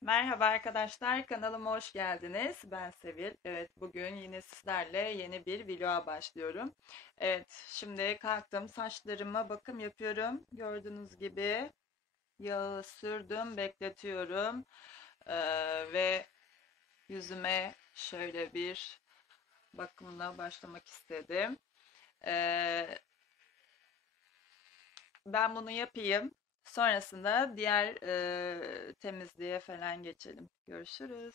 Merhaba arkadaşlar, kanalıma hoş geldiniz. Ben Sevil. Evet, bugün yine sizlerle yeni bir vloga başlıyorum. Evet, şimdi kalktım, saçlarıma bakım yapıyorum. Gördüğünüz gibi yağı sürdüm, bekletiyorum. Ve yüzüme şöyle bir bakımla başlamak istedim. Ee, Ben bunu yapayım. Sonrasında diğer temizliğe falan geçelim. Görüşürüz.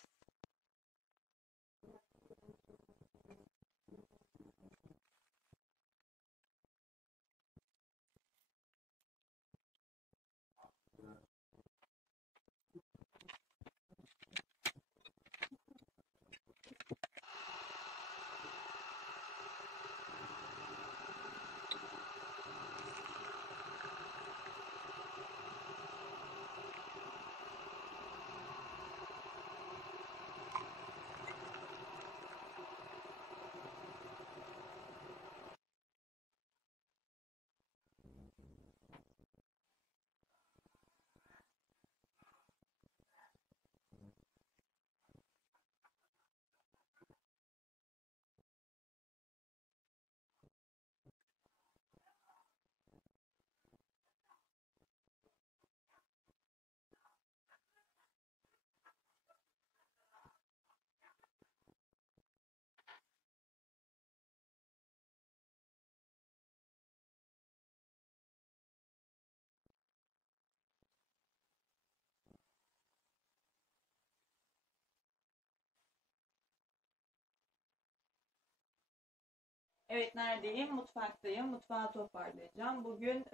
Evet, neredeyim? Mutfaktayım. Mutfağı toparlayacağım. Bugün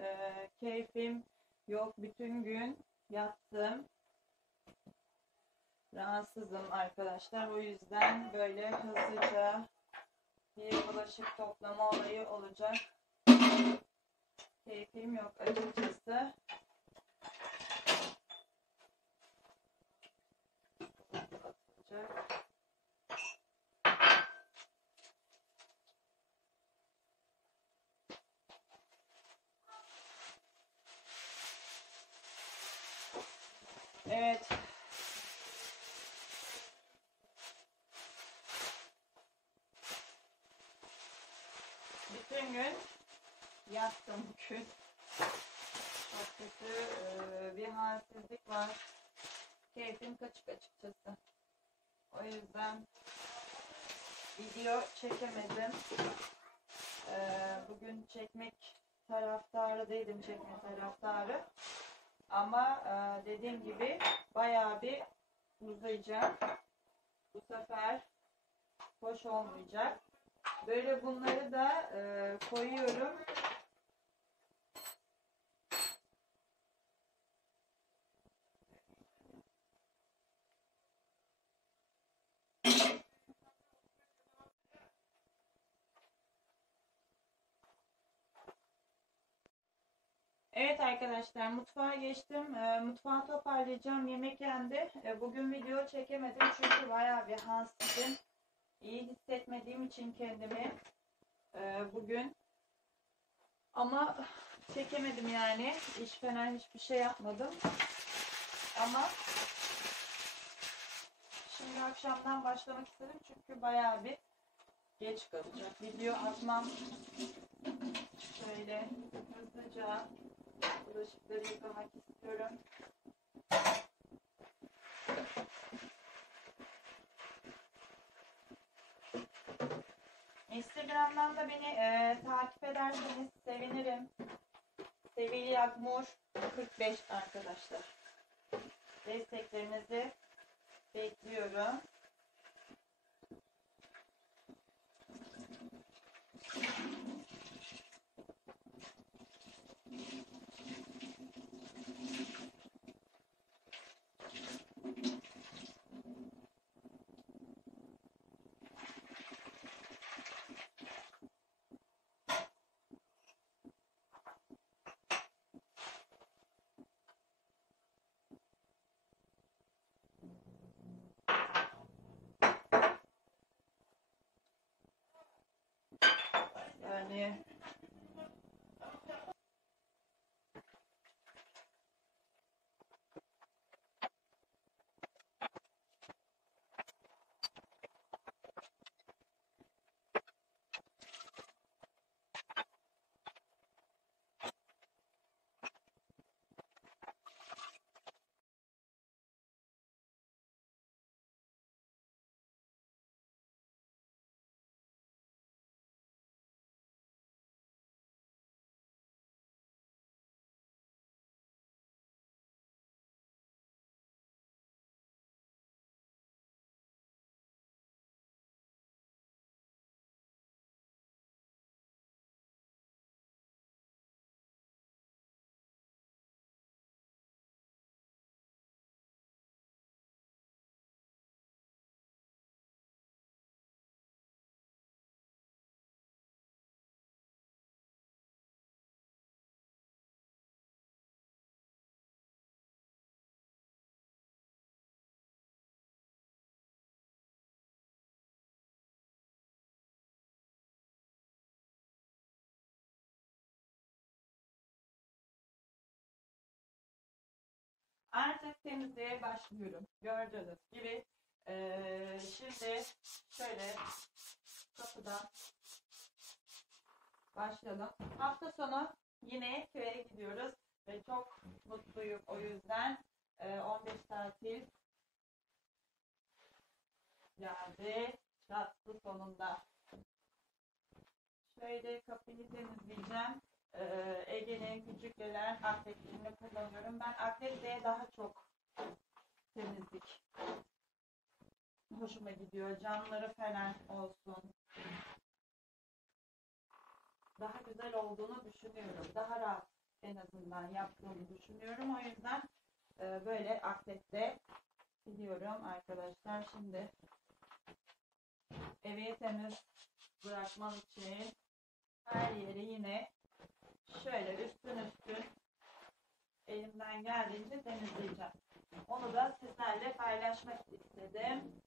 keyfim yok. Bütün gün yattım. Rahatsızım arkadaşlar. O yüzden böyle hızlıca bir bulaşık toplama olayı olacak. Keyfim yok açıkçası. Olacak. Evet. Bütün gün yattım bugün. Çok kötü bir halsizlik var. Keyfim kaçık açıkçası. O yüzden video çekemedim. Bugün çekmek taraftarı değilim, çekme taraftarı. Ama dediğim gibi bayağı bir uzayacak. Bu sefer hoş olmayacak. Böyle bunları da koyuyorum. Evet arkadaşlar, mutfağa geçtim. Mutfağı toparlayacağım. Yemek yendi. Bugün video çekemedim çünkü bayağı bir halsizim. İyi hissetmediğim için kendimi bugün. Ama çekemedim yani. İş falan hiçbir şey yapmadım. Ama şimdi akşamdan başlamak istedim çünkü bayağı bir geç kalacak. Video atmam. Şöyle hızlıca bulaşıkları yıkamak istiyorum. Instagram'dan da beni takip ederseniz sevinirim. Sevil Yagmur 45 arkadaşlar. Desteklerinizi bekliyorum. Yani Artık temizliğe başlıyorum. Gördüğünüz gibi. Şimdi şöyle kapıdan başlayalım. Hafta sonu yine köye gidiyoruz ve çok mutluyum o yüzden. 15 tatil geldi. Şanslı sonunda. Şöyle kapıyı temizleyeceğim. Ege'nin küçük gelen akrebini kullanıyorum. Ben akreple daha çok temizlik hoşuma gidiyor. Camları falan olsun. Daha güzel olduğunu düşünüyorum. Daha rahat en azından yaptığımı düşünüyorum. O yüzden böyle akreple gidiyorum arkadaşlar. Şimdi evi temiz bırakmam için her yeri yine şöyle üstün elimden geldiğince temizleyeceğim. Onu da sizlerle paylaşmak istedim.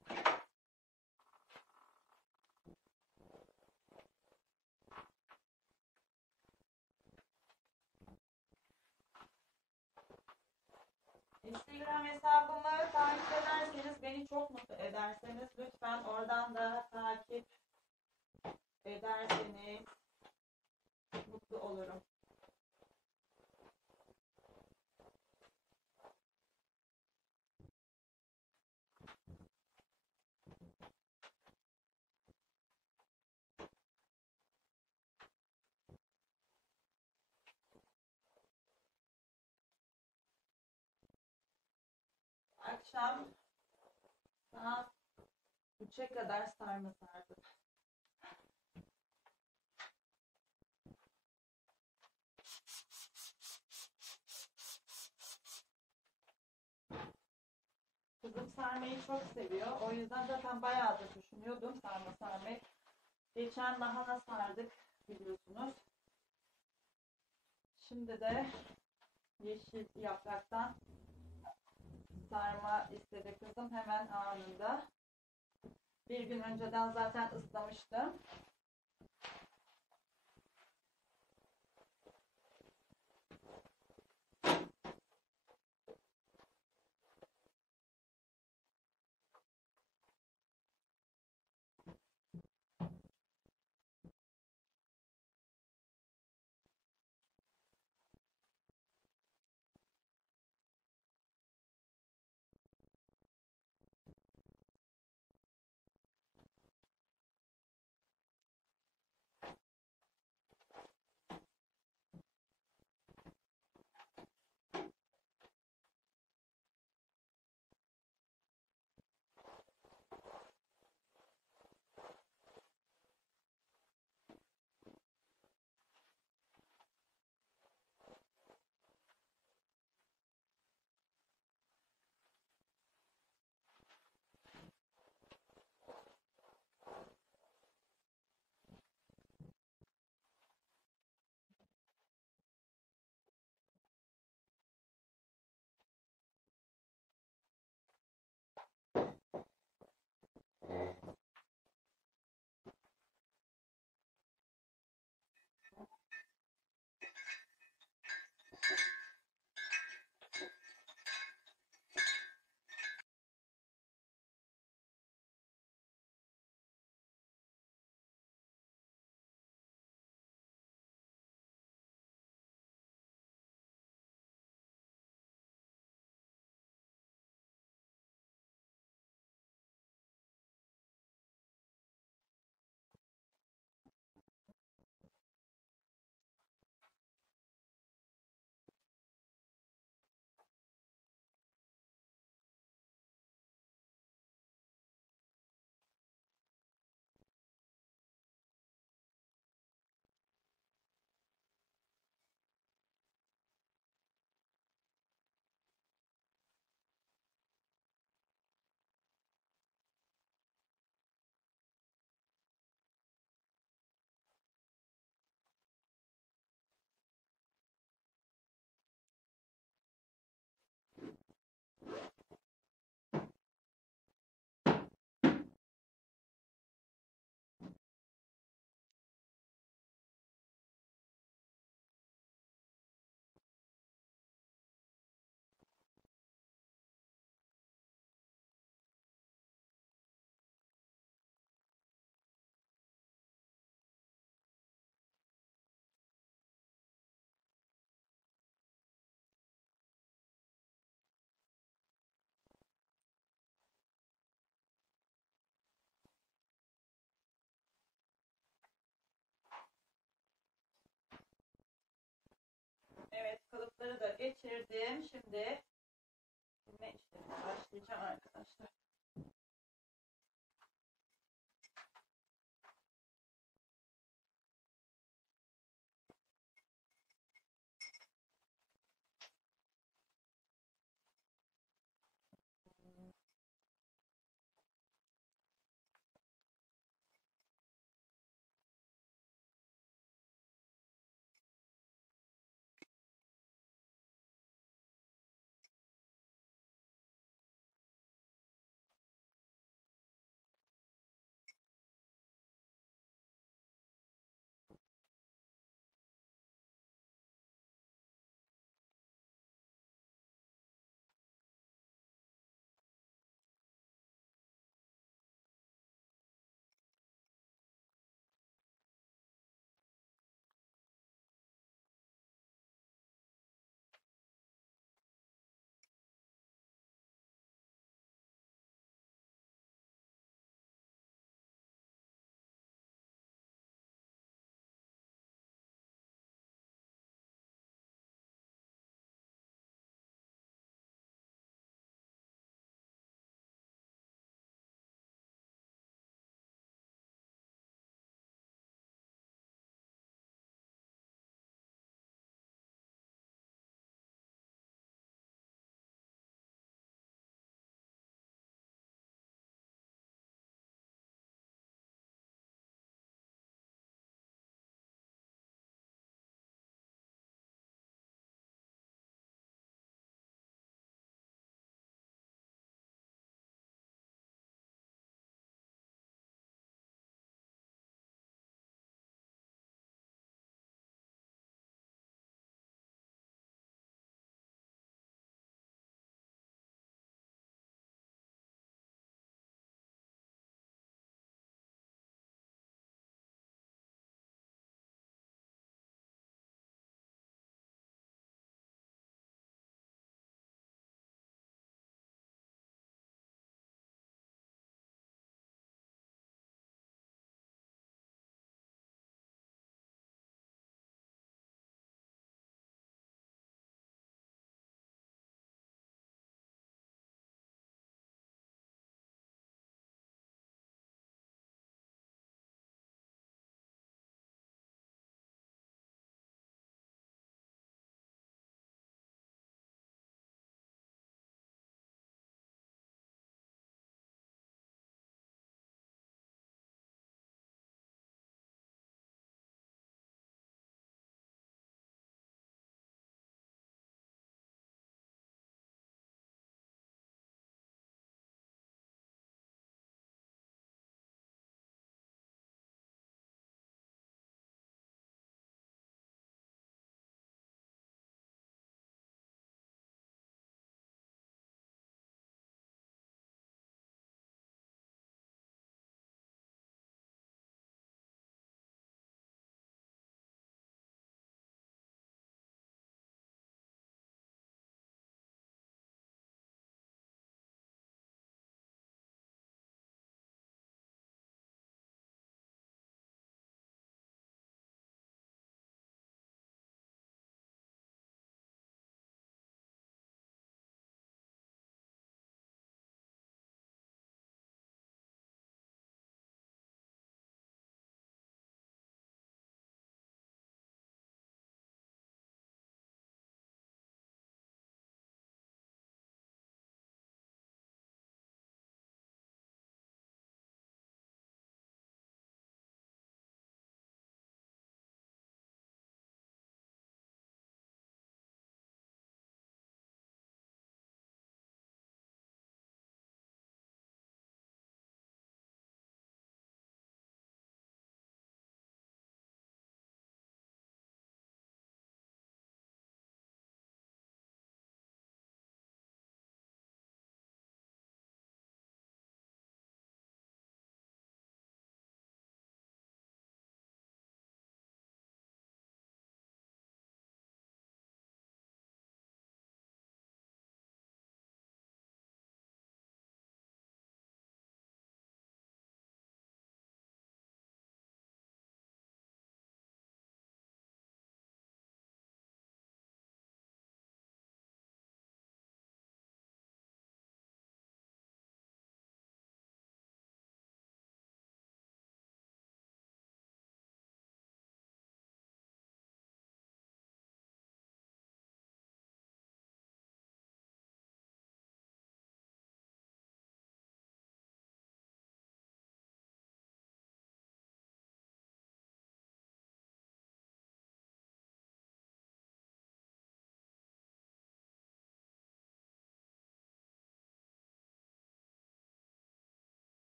Instagram hesabımı takip ederseniz, beni çok mutlu ederseniz lütfen oradan da takip ederseniz mutlu olurum. Akşam saat 3'e kadar sarma sardım. Kızım sarmayı çok seviyor. O yüzden zaten bayağıdır düşünüyordum sarma sarmayı. Geçen lahana sardık biliyorsunuz. Şimdi de yeşil yapraktan sarma istedi kızım hemen anında. Bir gün önceden zaten ıslamıştım. Evet, kalıpları da geçirdim. Şimdi silme işlemine başlayacağım arkadaşlar.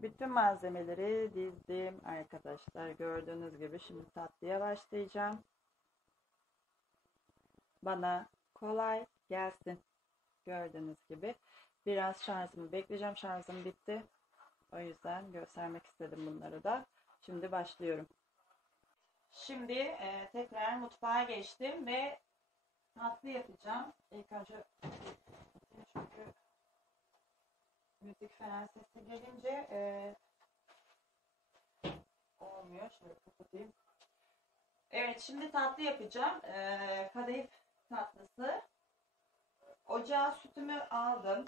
Bütün malzemeleri dizdim arkadaşlar. Gördüğünüz gibi şimdi tatlıya başlayacağım. Bana kolay gelsin. Gördüğünüz gibi. Biraz şarjımı bekleyeceğim. Şarjım bitti. O yüzden göstermek istedim bunları da. Şimdi başlıyorum. Şimdi tekrar mutfağa geçtim ve tatlı yapacağım. İlk önce çünkü müzik falan sesi gelince olmuyor. Şöyle kapatayım. Evet, şimdi tatlı yapacağım. Kadayıf tatlısı. Ocağa sütümü aldım.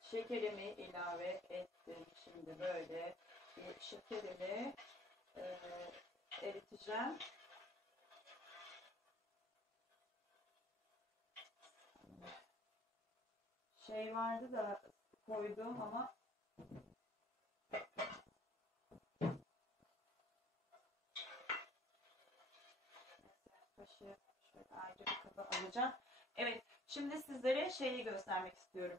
Şekerimi ilave ettim. Şimdi böyle şekerimi eriteceğim. Şey vardı da koydum ama kaşığı şöyle ayrı bir kaba alacağım. Evet, şimdi sizlere şeyi göstermek istiyorum.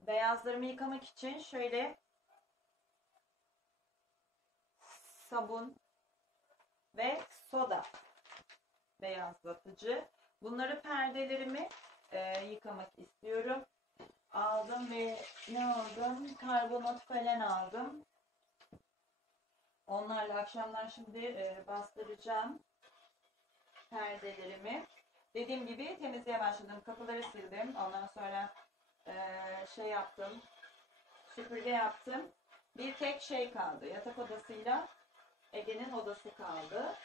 Beyazlarımı yıkamak için şöyle sabun ve soda beyazlatıcı. Bunları perdelerimi yıkamak istiyorum. Aldım ve ne aldım? Karbonat falan aldım. Onlarla akşamlar şimdi bastıracağım perdelerimi. Dediğim gibi temizliğe başladım. Kapıları sildim. Ondan sonra şey yaptım. Süpürge yaptım. Bir tek şey kaldı. Yatak odasıyla Ege'nin odası kaldı.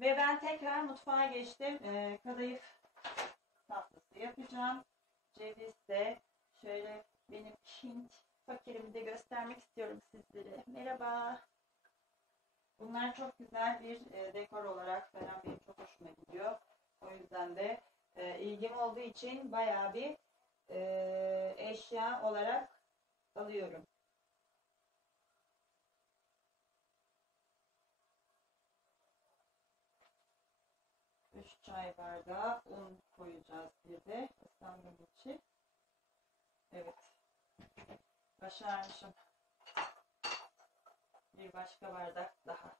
Ve ben tekrar mutfağa geçtim. Kadayıf tatlısı yapacağım. Ceviz de şöyle benim Hint fakirimi de göstermek istiyorum sizlere. Merhaba. Bunlar çok güzel bir dekor olarak falan benim çok hoşuma gidiyor. O yüzden de ilgim olduğu için bayağı bir eşya olarak alıyorum. 3 çay bardağı un koyacağız bir de ıslanmak için. Evet. Başarmışım. Bir başka bardak daha.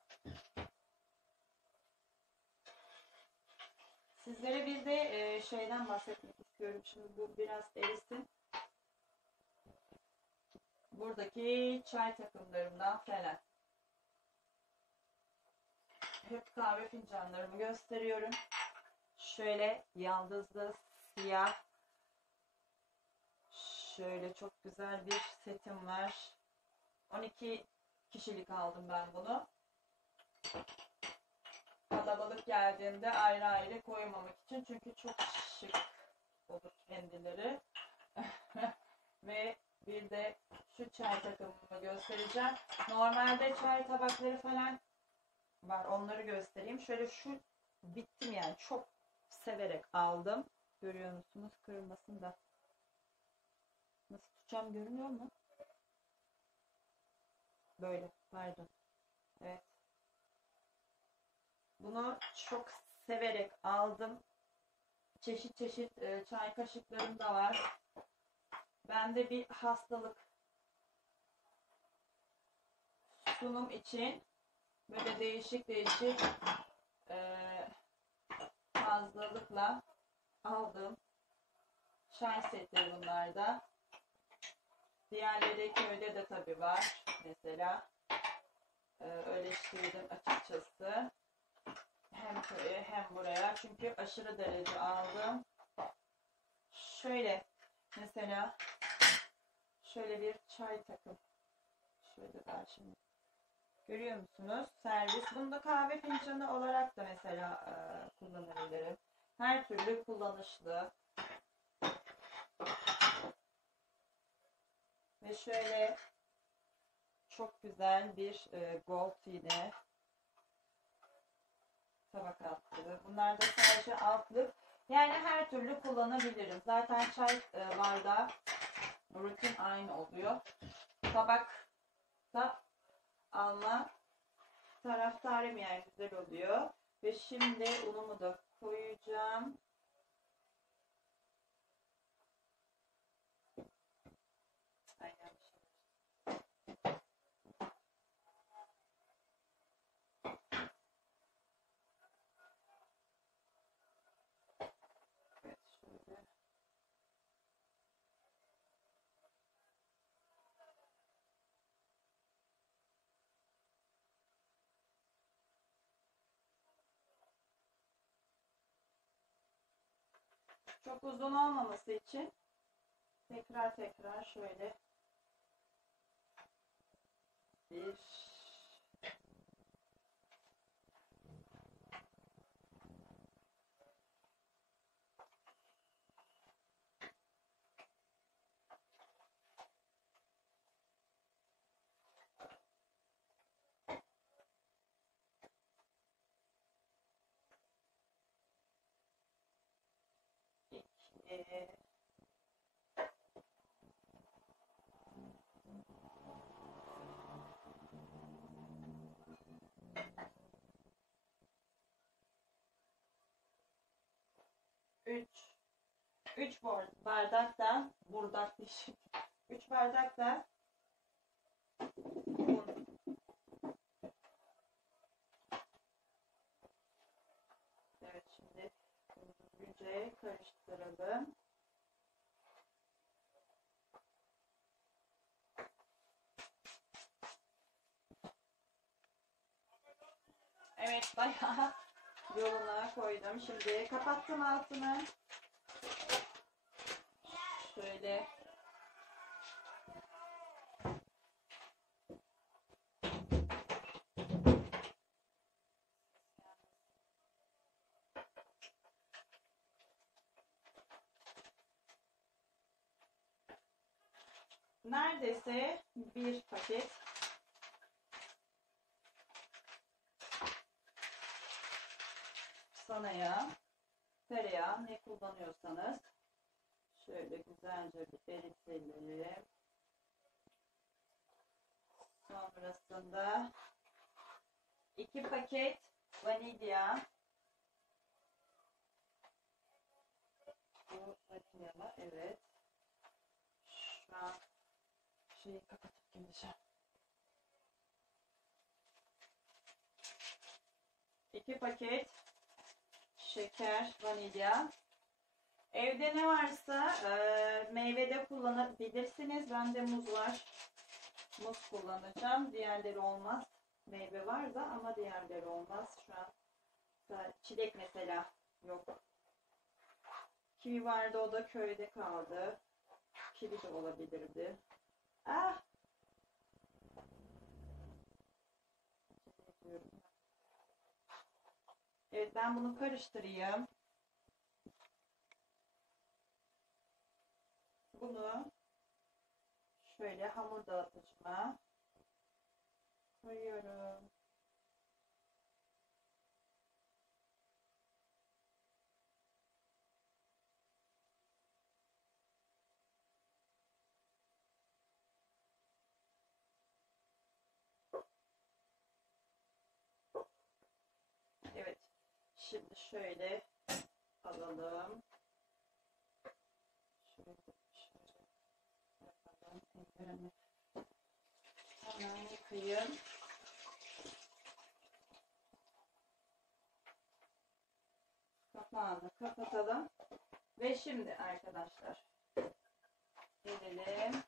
Sizlere bir de şeyden bahsetmek istiyorum. Şimdi bu biraz erisin. Buradaki çay takımlarımdan falan. Hep kahve fincanlarımı gösteriyorum. Şöyle yaldızlı, siyah. Şöyle çok güzel bir setim var. 12 kişilik aldım ben bunu. Kalabalık geldiğinde ayrı ayrı koymamak için. Çünkü çok şık olur kendileri. Ve bir de şu çay takımımı göstereceğim. Normalde çay tabakları falan var. Onları göstereyim. Şöyle şu bittim yani. Çok severek aldım. Görüyor musunuz? Kırılmasın da. Nasıl tutacağım görünüyor mu? Böyle. Pardon. Evet. Bunu çok severek aldım. Çeşit çeşit çay kaşıklarım da var. Bende bir hastalık. Sunum için böyle değişik değişik fazlalıkla aldığım çay setleri bunlar da. Diğerleri köyde de tabii var. Mesela öyle istedim açıkçası. Hem köye hem buraya. Çünkü aşırı derece aldım. Şöyle mesela şöyle bir çay takım. Şöyle daha şimdi. Görüyor musunuz? Servis. Bunu da kahve fincanı olarak da mesela kullanabilirim. Her türlü kullanışlı. Ve şöyle çok güzel bir gold yine tabak altlığı. Bunlar da sadece altlık. Yani her türlü kullanabilirim. Zaten çay bardağı rutin aynı oluyor. Tabak da alma taraftarım yani güzel oluyor. Ve şimdi unumu da koyacağım. Çok uzun olmaması için tekrar tekrar şöyle bir, iki, 3, 3 bardak da burdak dişi. 3 bardak da un. Evet, şimdi düzgünce karıştıralım. Evet, bayağı yoluna koydum. Şimdi kapattım altını. Şöyle neredeyse bir paket sanaya, tereyağı ne kullanıyorsanız şöyle güzelce bir eritelim. Sonrasında 2 paket vanilya. Bu vanilya mı? Evet. Şu an şeyi kapatıp geleceğim. 2 paket şeker, vanilya. Evde ne varsa meyvede kullanabilirsiniz. Bende muz var. Muz kullanacağım. Diğerleri olmaz. Meyve var da ama diğerleri olmaz. Şu an çilek mesela yok. Kivi vardı, o da köyde kaldı. Kivi de olabilirdi. Ah! Evet, ben bunu karıştırayım. Bunu şöyle hamur dağıtıcıma koyuyorum. Evet. Şimdi şöyle alalım. Şöyle yapalım. Ellerimi hemen yıkayayım. Kapağını kapatalım. Ve şimdi arkadaşlar gelelim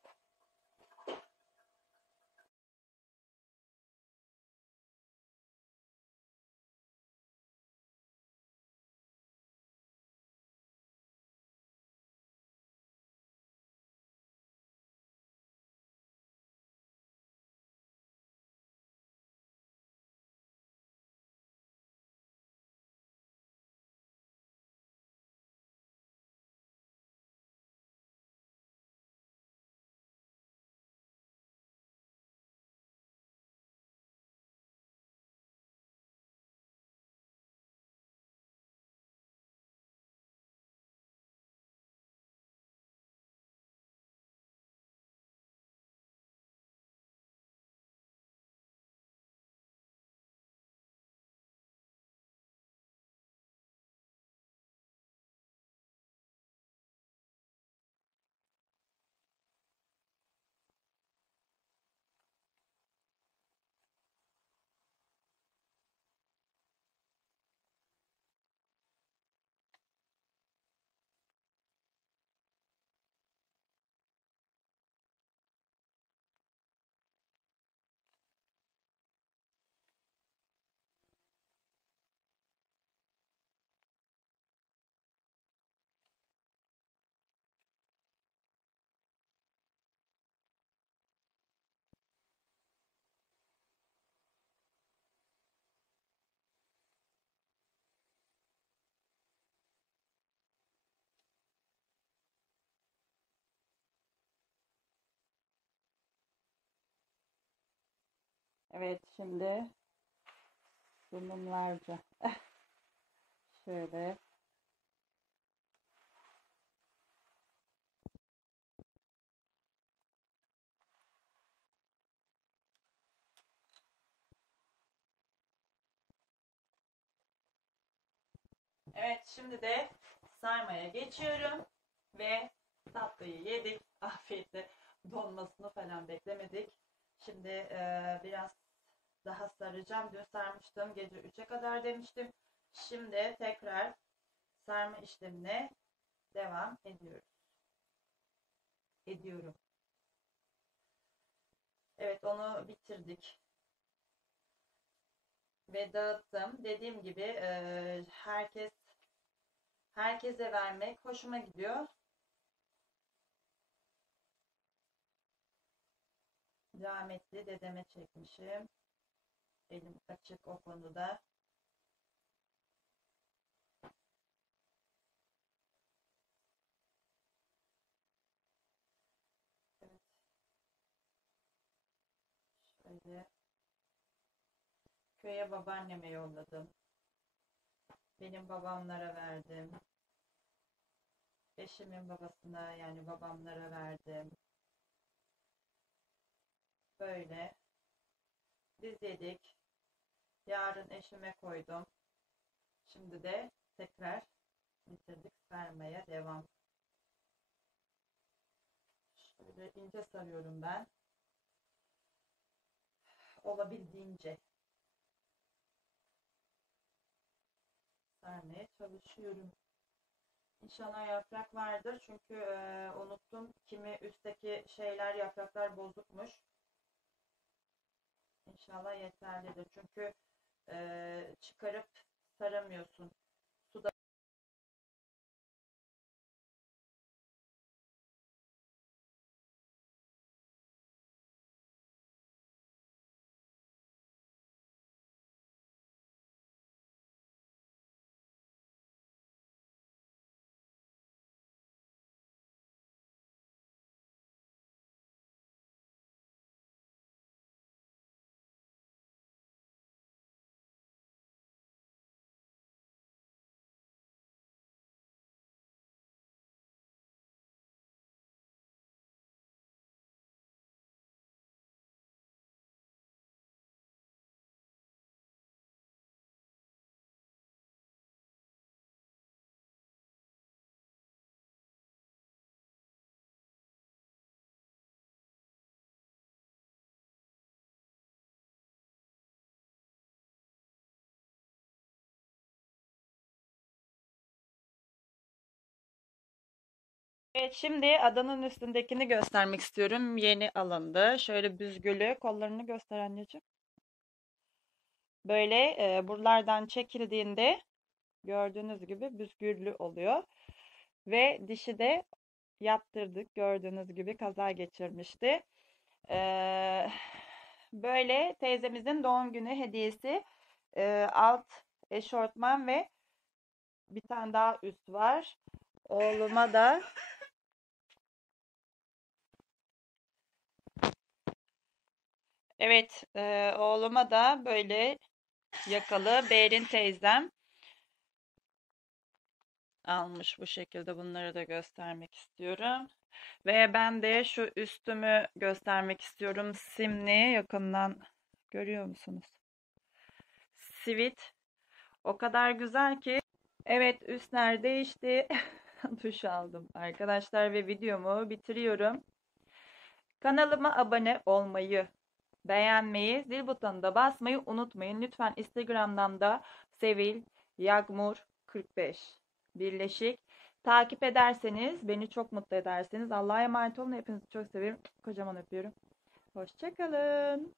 Evet, şimdi sunumlarca şöyle. Evet, şimdi de sarmaya geçiyorum ve tatlıyı yedik. Afiyetle donmasını falan beklemedik. Şimdi biraz daha saracağım. Dün sarmıştım. Gece 3'e kadar demiştim. Şimdi tekrar sarma işlemine devam ediyorum. Evet, onu bitirdik ve dağıttım. Dediğim gibi herkese vermek hoşuma gidiyor. Rahmetli dedeme çekmişim. Elim açık o konuda. Evet, şöyle köye babaanneme yolladım. Benim babamlara verdim. Eşimin babasına yani babamlara verdim. Böyle biz yedik. Yarın eşime koydum. Şimdi de tekrar bitirdik. Sarmaya devam. Şöyle ince sarıyorum ben. Olabildiğince sarmaya çalışıyorum. İnşallah yaprak vardır. Çünkü unuttum. Kimi üstteki şeyler yapraklar bozukmuş. İnşallah yeterlidir. Çünkü çıkarıp saramıyorsun. Suda. Evet, şimdi adanın üstündekini göstermek istiyorum. Yeni alındı. Şöyle büzgülü. Kollarını göster anneciğim. Böyle buralardan çekildiğinde gördüğünüz gibi büzgülü oluyor. Ve dişi de yaptırdık. Gördüğünüz gibi kaza geçirmişti. Böyle teyzemizin doğum günü hediyesi. Alt eşortman ve bir tane daha üst var. Oğluma da evet, oğluma da böyle yakalı Berin teyzem almış bu şekilde. Bunları da göstermek istiyorum. Ve ben de şu üstümü göstermek istiyorum. Simli yakından görüyor musunuz? Sivit. O kadar güzel ki. Evet, üstler değişti. Duş aldım arkadaşlar ve videomu bitiriyorum. Kanalıma abone olmayı, beğenmeyi, zil butonuna basmayı unutmayın. Lütfen Instagram'dan da Sevil Yagmur 45 birleşik takip ederseniz beni çok mutlu edersiniz. Allah'a emanet olun. Hepinizi çok seviyorum. Kocaman öpüyorum. Hoşça kalın.